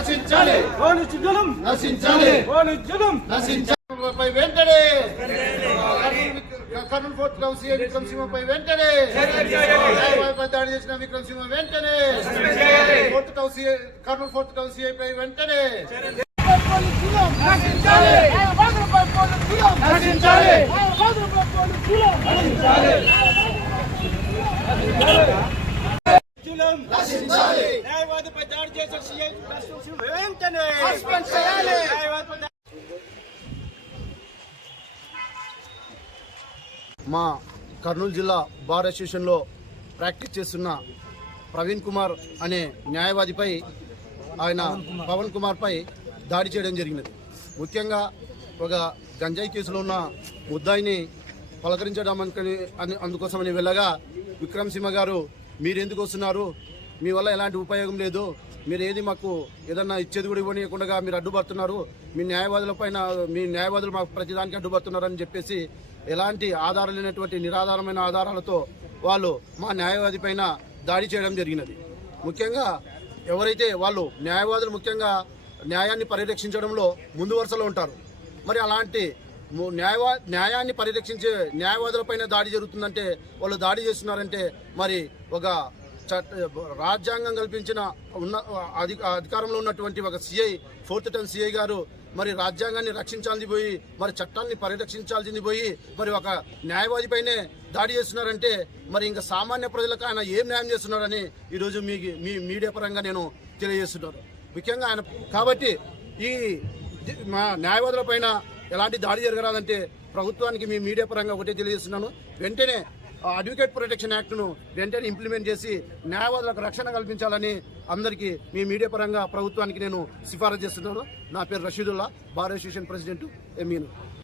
నశించాలి పోలీసు జులుం నశించాలి పోలీసు జులుం నశించాలి వెంటనే కర్నూలు ఫోర్త్ కౌన్సిల్ విక్రమ్ సింహపై వెంటనే దాడి చేసిన విక్రమ్ సింహ వెంటనే కర్నూలు ఫోర్త్ కౌన్సిల్ పై వెంటనే న్యాయవాదిపై దాడి చేసిన సీఐ వెంటనే సస్పెండ్ చేయాలి. మా కర్నూలు జిల్లా బార్ అసోసియేషన్లో ప్రాక్టీస్ చేస్తున్న ప్రవీణ్ కుమార్ అనే న్యాయవాదిపై ఆయన పవన్ కుమార్పై దాడి చేయడం జరిగినది. ముఖ్యంగా ఒక గంజాయి కేసులో ఉన్న ముద్దాయిని పలకరించడం అందుకోసమని వెళ్ళగా విక్రమ్ సింహ గారు మీరు ఎందుకు వస్తున్నారు, మీ వల్ల ఎలాంటి ఉపయోగం లేదు, మీరు ఏది మాకు ఏదన్నా ఇచ్చేది కూడా ఇవ్వనీయకుండా మీరు అడ్డుపడుతున్నారు, మీ న్యాయవాదులు మాకు ప్రతిదానికి అడ్డుపడుతున్నారని చెప్పేసి ఎలాంటి ఆధారం లేనటువంటి నిరాధారమైన ఆధారాలతో వాళ్ళు మా న్యాయవాది పైన దాడి చేయడం జరిగినది. ముఖ్యంగా ఎవరైతే వాళ్ళు న్యాయవాదులు ముఖ్యంగా న్యాయాన్ని పరిరక్షించడంలో ముందు వరుసలో ఉంటారు. మరి అలాంటి న్యాయాన్ని పరిరక్షించే న్యాయవాదులపైన దాడి జరుగుతుందంటే వాళ్ళు దాడి చేస్తున్నారంటే మరి ఒక రాజ్యాంగం కల్పించిన అధికారంలో ఉన్నటువంటి ఒక సిఐ 4th టర్మ్ సిఐ గారు మరి రాజ్యాంగాన్ని రక్షించాల్సింది పోయి మరి చట్టాన్ని పరిరక్షించాల్సింది పోయి మరి ఒక న్యాయవాదిపైనే దాడి చేస్తున్నారంటే మరి ఇంకా సామాన్య ప్రజలకు ఆయన ఏం న్యాయం చేస్తున్నారని ఈరోజు మీ మీడియా పరంగా నేను తెలియజేస్తున్నాను. ముఖ్యంగా ఆయన కాబట్టి ఈ మా న్యాయవాదుల పైన ఎలాంటి దాడి జరగరాదంటే ప్రభుత్వానికి మీ మీడియా పరంగా ఒకటే తెలియజేస్తున్నాను. వెంటనే అడ్వకేట్ ప్రొటెక్షన్ యాక్ట్ను వెంటనే ఇంప్లిమెంట్ చేసి న్యాయవాదులకు రక్షణ కల్పించాలని అందరికీ మీ మీడియా పరంగా ప్రభుత్వానికి నేను సిఫారసు చేస్తున్నాను. నా పేరు రషీదుల్లా, బార్ అసోసియేషన్ ప్రెసిడెంట్, ఎంఈను.